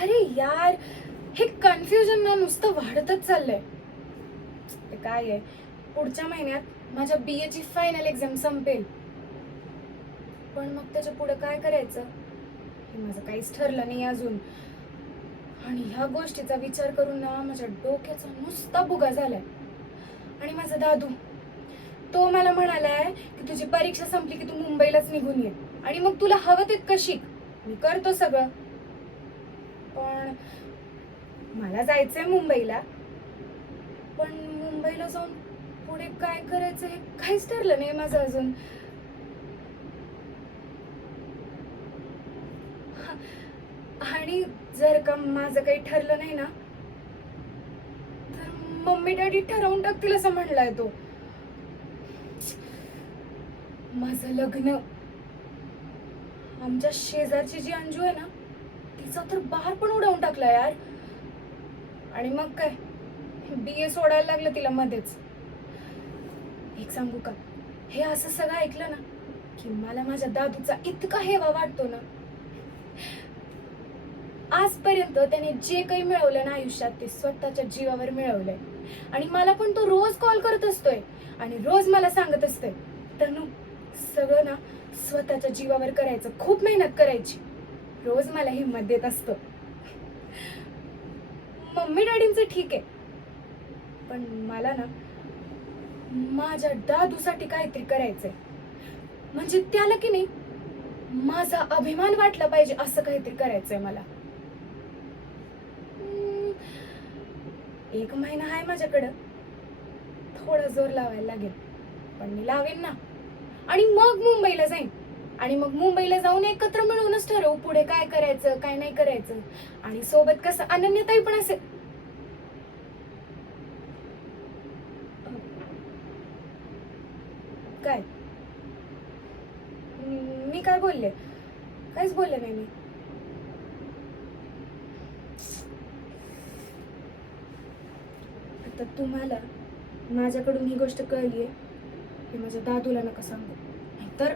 अरे यार, हे कन्फ्युजन ना नुसतं वाढतच चाललंय. ते काय आहे, पुढच्या महिन्यात माझ्या BA ची फायनल एक्झाम संपेल. पण मग त्याच्या पुढे काय करायचं हे माझं काहीच ठरलं नाही अजून. आणि ह्या गोष्टीचा विचार करून ना माझ्या डोक्याचा नुसता भुगा झालाय. आणि माझा दादू, तो मला म्हणालाय की तुझी परीक्षा संपली की तू मुंबईलाच निघून ये आणि मग तुला हवं तितकं शिक. मी करतो सगळं, पण मला जायचंय मुंबईला. पण मुंबईला जाऊन पुढे काय करायचं हे काहीच ठरलं नाही माझं अजून. आणि जर का माझं काही ठरलं नाही ना, तर मम्मी डॅडी ठरवून टाकतील असं म्हणलाय तो. माझं लग्न, आमच्या शेजारची जी अंजू आहे ना, तिचा तर बाहेर पण उडवून टाकला यार. आणि मग काय, BA सोडायला लागलं तिला मध्येच. एक सांगू का, हे असं सगळं ऐकलं ना की मला माझ्या दादूचा इतका हेवा वाटतो ना. आजपर्यंत त्याने जे काही मिळवलं ना आयुष्यात ते स्वतःच्या जीवावर मिळवलंय. आणि मला पण तो रोज कॉल करत असतोय आणि रोज मला सांगत असतोय, तनू सगळं ना स्वतःच्या जीवावर करायचं, खूप मेहनत करायची. रोज मला हिंमत देत असतो. मम्मी डॅडींचं ठीक आहे, पण मला ना माझ्या दादूसाठी काहीतरी करायचंय. म्हणजे त्याला की नाही माझा अभिमान वाटला पाहिजे असं काहीतरी करायचंय मला. 1 महिना आहे माझ्याकडं, थोडा जोर लावायला लागेल, पण मी लावेन ना. आणि मग मुंबईला जाईन. आणि मग मुंबईला जाऊन एकत्र मिळूनच ठरवू पुढे काय करायचं काय नाही करायचं. आणि सोबत कसं अनन्यताई पण असेल. काय, मी काय बोलले? काहीच बोलले नाही मी. आता तुम्हाला माझ्याकडून ही गोष्ट कळलीये, हे माझ्या दादूला नका सांगू, नाहीतर